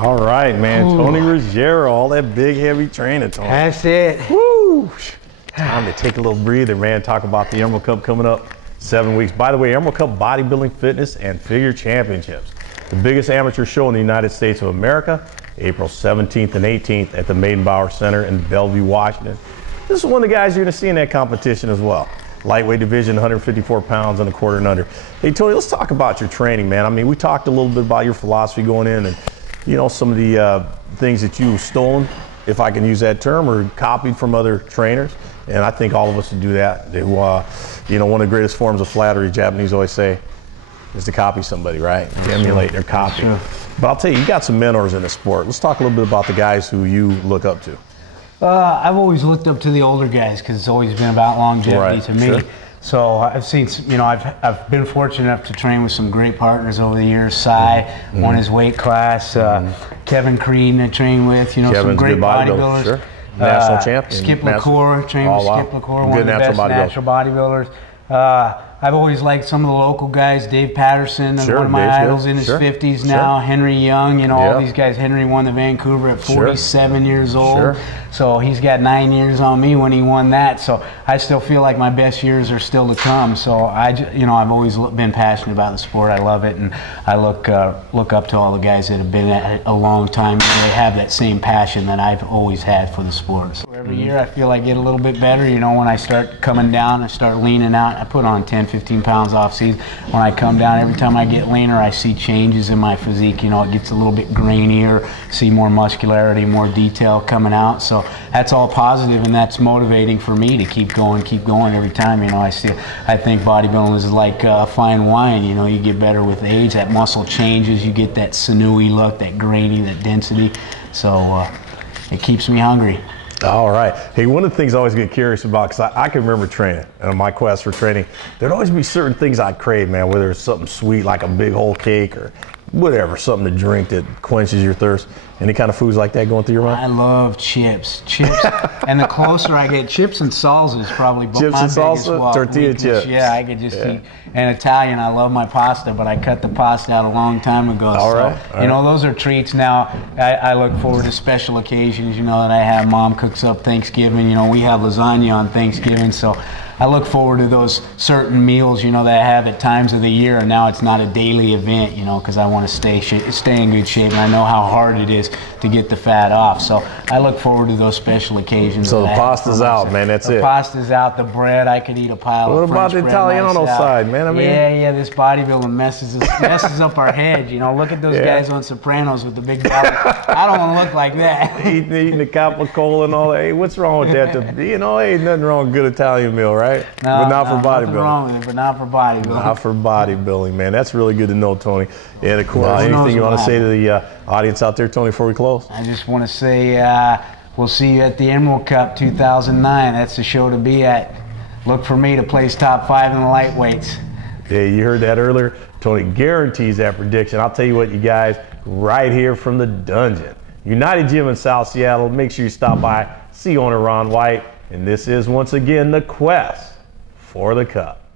All right, man. Tony Ruggiero, all that big, heavy training, Tony. That's it. Woo! Time to take a little breather, man. Talk about the Emerald Cup coming up 7 weeks. By the way, Emerald Cup Bodybuilding, Fitness, and Figure Championships. The biggest amateur show in the United States of America, April 17th and 18th at the Maidenbauer Center in Bellevue, Washington. This is one of the guys you're going to see in that competition as well. Lightweight division, 154 pounds and a quarter and under. Hey, Tony, let's talk about your training, man. I mean, we talked a little bit about your philosophy going in and, you know, some of the things that you've stolen, if I can use that term, or copied from other trainers. And I think all of us should do that. Who, you know, one of the greatest forms of flattery, Japanese always say, is to copy somebody, right? To emulate their copy. But I'll tell you, you got some mentors in the sport. Let's talk a little bit about the guys who you look up to. I've always looked up to the older guys because it's always been about longevity to me. Sure. So I've seen, you know, I've been fortunate enough to train with some great partners over the years. Cy won his weight class. Kevin Creed I trained with, you know, Kevin's some great good bodybuilder, bodybuilders. sure. National champion. Skip LaCour, trained with Skip LaCour, one of the best natural bodybuilders. I've always liked some of the local guys. Dave Patterson, one of my idols in his 50s now. Henry Young, you know, all these guys. Henry won the Vancouver at 47 years old. So he's got 9 years on me when he won that. So I still feel like my best years are still to come. So you know, I've always been passionate about the sport. I love it, and I look up to all the guys that have been at it a long time. And they have that same passion that I've always had for the sport. So every year I feel I get a little bit better. You know, when I start coming down, I start leaning out. I put on 10, 15 pounds off season. When I come down, every time I get leaner, I see changes in my physique. You know, it gets a little bit grainier, see more muscularity, more detail coming out. So that's all positive, and that's motivating for me to keep going every time. You know, I think bodybuilding is like fine wine. You know, you get better with age. That muscle changes. You get that sinewy look, that grainy, that density. So it keeps me hungry. All right. Hey, one of the things I always get curious about, because I can remember training, and on my quest for training, there'd always be certain things I'd crave, man, whether it's something sweet like a big whole cake or whatever, something to drink that quenches your thirst. Any kind of foods like that going through your mind? I love chips. And the closer I get, chips and salsa is probably chips my and biggest salsa, tortilla chips. Yeah, I could just eat. And Italian, I love my pasta, but I cut the pasta out a long time ago. All right. You know, those are treats now. I look forward to special occasions, you know, that I have. Mom cooks up Thanksgiving. You know, we have lasagna on Thanksgiving, so I look forward to those certain meals, you know, that I have at times of the year, and now it's not a daily event, you know, because I want to stay in good shape, and I know how hard it is to get the fat off. So I look forward to those special occasions. So the pasta's out, man. That's it. The pasta's out. The bread, I could eat a pile of French bread. What about the Italiano side, man? I mean, yeah. This bodybuilding messes up our heads. You know, look at those guys on Sopranos with the big belly. I don't want to look like that. Eating the capicola and all that. Hey, what's wrong with that? You know, ain't nothing wrong with a good Italian meal, right? right? No, but not for bodybuilding. Nothing wrong with it, but not for bodybuilding. Not for bodybuilding, man. That's really good to know, Tony. And of course, anything you want to say to the audience out there, Tony, before we close? I just want to say we'll see you at the Emerald Cup 2009. That's the show to be at. Look for me to place top 5 in the lightweights. Yeah, you heard that earlier. Tony guarantees that prediction. I'll tell you what, you guys, right here from the dungeon. United Gym in South Seattle. Make sure you stop by, see owner Ron White. And this is, once again, the quest for the cup.